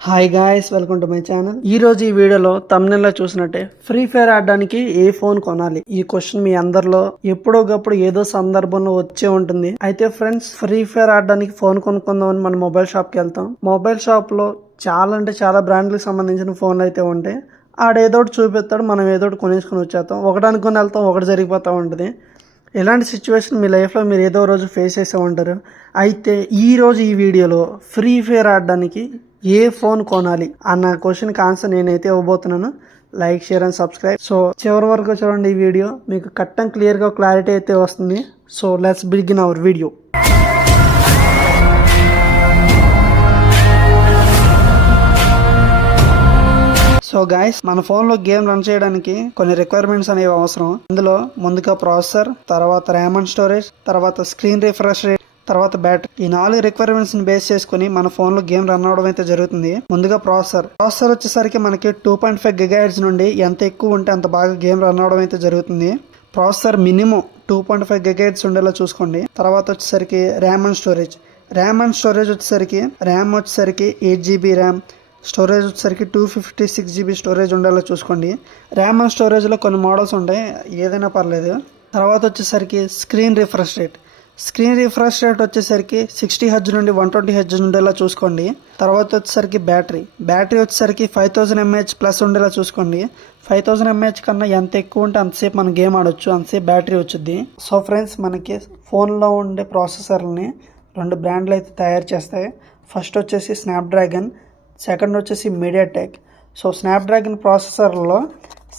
Hi guys welcome to my channel ఈ రోజు ఈ వీడియోలో తమిళలో చూసినట్టే ఫ్రీ ఫైర్ ఆడడానికి ఏ ఫోన్ కొనాలి? ఈ క్వశ్చన్ మీ అందరిలో ఎప్పుడోకప్పుడు ఏదో సందర్భంలో వచ్చే ఉంటుంది. అయితే ఫ్రెండ్స్ ఫ్రీ ఫైర్ ఆడడానికి ఫోన్ కొనుక్కుందామని మన మొబైల్ షాప్కి వెళ్తాం. మొబైల్ షాప్లో చాలా అంటే చాలా బ్రాండ్లకు సంబంధించిన ఫోన్లు అయితే ఉంటాయి. ఆడేదో ఒకటి చూపిస్తాడు మనం ఏదో ఒకటి కొనేసుకుని వచ్చేస్తాం. ఒకటి అనుకుని వెళ్తాం ఒకటి జరిగిపోతూ ఉంటుంది. ఇలాంటి సిచ్యువేషన్ మీ లైఫ్లో మీరు ఏదో రోజు ఫేస్ చేసే ఉంటారు. అయితే ఈ రోజు ఈ వీడియోలో ఫ్రీ ఫైర్ ఆడడానికి ఏ ఫోన్ కొనాలి అన్న క్వశ్చన్కి ఆన్సర్ నేనైతే ఇవ్వబోతున్నాను. Like share and subscribe. So చివరి వరకు చూడండి ఈ వీడియో. మీకు కట్టం క్లియర్గా క్లారిటీ అయితే వస్తుంది. So let's begin our video so guys మన ఫోన్లో గేమ్ రన్ చేయడానికి కొన్ని రిక్వైర్మెంట్స్ అనేవి అవసరం. అందులో ముందుగా ప్రాసెసర్ తర్వాత ర్యామ్ అండ్ స్టోరేజ్ తర్వాత స్క్రీన్ రిఫ్రెష్ రేట్ తర్వాత బ్యాటరీ ఈ నాలుగు రిక్వైర్మెంట్స్ని బేస్ చేసుకుని మన ఫోన్లో గేమ్ రన్ అవడం అయితే జరుగుతుంది. ముందుగా ప్రాసెసర్ ప్రాసెసర్ వచ్చేసరికి మనకి టూ పాయింట్ ఫైవ్ గిగాహెడ్స్ నుండి ఎంత ఎక్కువ ఉంటే అంత బాగా గేమ్ రన్ అవడం అయితే జరుగుతుంది. Processor minimum two point five gigahertz ఉండేలా చూసుకోండి. తర్వాత వచ్చేసరికి RAM and storage RAM and storage వచ్చేసరికి ర్యామ్ వచ్చేసరికి ఎయిట్ జీబీ ర్యామ్ స్టోరేజ్ వచ్చేసరికి two fifty six GB storage ఉండేలా చూసుకోండి. ర్యామ్ అండ్ స్టోరేజ్లో కొన్ని మోడల్స్ ఉంటాయి. ఏదైనా పర్లేదు. తర్వాత వచ్చేసరికి screen refresh rate screen refresh rate వచ్చేసరికి సిక్స్టీ హెచ్ నుండి వన్ ట్వంటీ హెచ్ ఉండేలా చూసుకోండి. తర్వాత వచ్చేసరికి బ్యాటరీ. బ్యాటరీ వచ్చేసరికి ఫైవ్ థౌసండ్ ఎంహెచ్ ప్లస్ ఉండేలా చూసుకోండి. ఫైవ్ థౌసండ్ ఎంహెచ్ కన్నా ఎంత ఎక్కువ ఉంటే అంతసేపు మనం గేమ్ ఆడొచ్చు అంతసేపు బ్యాటరీ వచ్చింది సో ఫ్రెండ్స్ మనకి ఫోన్లో ఉండే ప్రాసెసర్ని రెండు బ్రాండ్లు అయితే తయారు చేస్తాయి. ఫస్ట్ వచ్చేసి స్నాప్డ్రాగన్ సెకండ్ వచ్చేసి మీడియాటెక్ సో స్నాప్డ్రాగన్ ప్రాసెసర్లో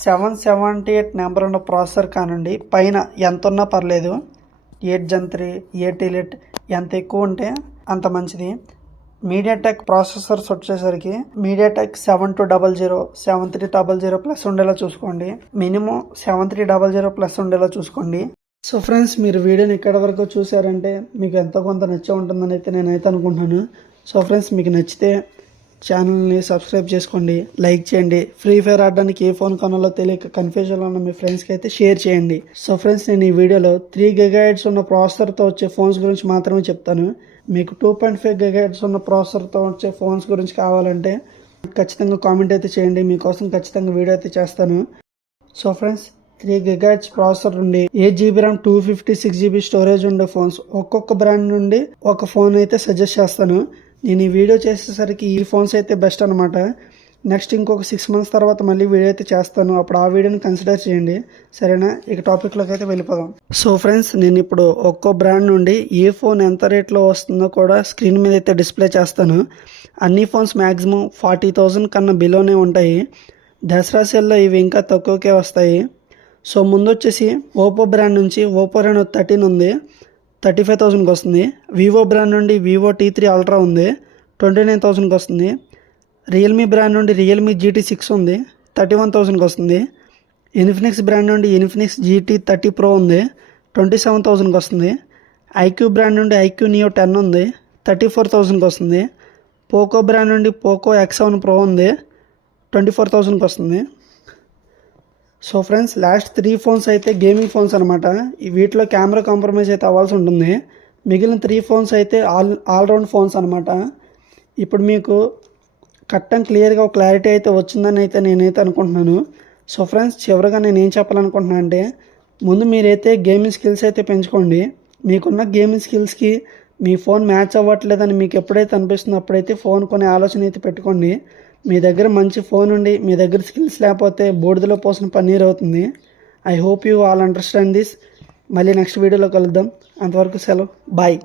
సెవెన్ సెవెంటీ ఎయిట్ నెంబర్ ఉన్న ప్రాసెసర్ కానండి. పైన ఎంత ఉన్నా పర్లేదు. Eight gen three eight elite ఎంత ఎక్కువ ఉంటే అంత మంచిది. మీడియాటెక్ ప్రాసెసర్స్ వచ్చేసరికి MediaTek seven two double zero seven three double zero plus ఉండేలా చూసుకోండి. Minimum seven three double zero plus ఉండేలా చూసుకోండి. సో ఫ్రెండ్స్ మీరు వీడియోని ఇక్కడ వరకు చూసారంటే మీకు ఎంతో కొంత నచ్చే ఉంటుందని అయితే నేనైతే అనుకుంటున్నాను. సో ఫ్రెండ్స్ మీకు నచ్చితే ఛానల్ని సబ్స్క్రైబ్ చేసుకోండి లైక్ చేయండి. ఫ్రీ ఫైర్ ఆడడానికి ఏ ఫోన్ కొనాలో తెలియక కన్ఫ్యూజన్లో ఉన్న మీ ఫ్రెండ్స్కి అయితే షేర్ చేయండి. సో ఫ్రెండ్స్ నేను ఈ వీడియోలో త్రీ గైడ్స్ ఉన్న ప్రాసెసర్తో వచ్చే ఫోన్స్ గురించి మాత్రమే చెప్తాను. మీకు టూ పాయింట్ ఫైవ్ గైడ్స్ ఉన్న ప్రాసెసర్తో వచ్చే ఫోన్స్ గురించి కావాలంటే ఖచ్చితంగా కామెంట్ అయితే చేయండి. మీకోసం ఖచ్చితంగా వీడియో అయితే చేస్తాను. So friends three gigahertz processor ఉండి eight GB RAM two fifty six GB storage ఉండే ఫోన్స్ ఒక్కొక్క బ్రాండ్ నుండి ఒక ఫోన్ అయితే సజెస్ట్ చేస్తాను. నేను ఈ వీడియో చేసేసరికి ఈ ఫోన్స్ అయితే బెస్ట్ అనమాట నెక్స్ట్ ఇంకొక సిక్స్ మంత్స్ తర్వాత మళ్ళీ వీడియో అయితే చేస్తాను. అప్పుడు ఆ వీడియోని కన్సిడర్ చేయండి. సరేనా? ఇక టాపిక్లోకి అయితే వెళ్ళిపోదాం. సో ఫ్రెండ్స్ నేను ఇప్పుడు ఒక్కో బ్రాండ్ నుండి ఏ ఫోన్ ఎంత రేట్లో వస్తుందో కూడా స్క్రీన్ మీద అయితే డిస్ప్లే చేస్తాను. అన్ని ఫోన్స్ మ్యాక్సిమం ఫార్టీ థౌజండ్ కన్నా బిలోనే ఉంటాయి. దసరా సెల్లో ఇవి ఇంకా తక్కువకే వస్తాయి. సో ముందు వచ్చేసి ఓపో బ్రాండ్ నుంచి ఓపో రెనో థర్టీన్ ఉంది. థర్టీ ఫైవ్ థౌసండ్కి వస్తుంది. వివో బ్రాండ్ నుండి వివో టీ త్రీ అల్ట్రా ఉంది. ట్వంటీ నైన్ థౌసండ్కి వస్తుంది. రియల్మీ బ్రాండ్ నుండి రియల్మీ జీటీ సిక్స్ ఉంది. థర్టీ వన్ థౌసండ్కి వస్తుంది. ఇన్ఫినిక్స్ బ్రాండ్ నుండి ఇన్ఫినిక్స్ జీటీ థర్టీ ప్రో ఉంది. ట్వంటీ సెవెన్ థౌసండ్కి వస్తుంది. ఐక్యూ బ్రాండ్ నుండి ఐక్యూ నియో టెన్ ఉంది. థర్టీ ఫోర్ థౌసండ్కి వస్తుంది. పోకో బ్రాండ్ నుండి పోకో ఎక్స్ సెవెన్ ప్రో ఉంది. ట్వంటీ ఫోర్ థౌసండ్కి వస్తుంది. So friends last three phones అయితే గేమింగ్ ఫోన్స్ అనమాట వీటిలో కెమెరా కాంప్రమైజ్ అయితే అవ్వాల్సి ఉంటుంది. మిగిలిన త్రీ ఫోన్స్ అయితే ఆల్ ఆల్రౌండ్ ఫోన్స్ అనమాట ఇప్పుడు మీకు కట్టం క్లియర్గా ఒక క్లారిటీ అయితే వచ్చిందని అయితే నేనైతే అనుకుంటున్నాను. సో ఫ్రెండ్స్ చివరిగా నేను ఏం చెప్పాలనుకుంటున్నాను అంటే ముందు మీరైతే గేమింగ్ స్కిల్స్ అయితే పెంచుకోండి. మీకున్న గేమింగ్ స్కిల్స్కి మీ ఫోన్ మ్యాచ్ అవ్వట్లేదని మీకు ఎప్పుడైతే అనిపిస్తుందో అప్పుడైతే ఫోన్ కొనే ఆలోచన అయితే పెట్టుకోండి. మీ దగ్గర మంచి ఫోన్ ఉండి మీ దగ్గర స్కిల్స్ లేకపోతే బూడిదలో పోసిన పన్నీర్ అవుతుంది. I hope you all understand this మళ్ళీ నెక్స్ట్ వీడియోలో కలుద్దాం. అంతవరకు సెలవు. బాయ్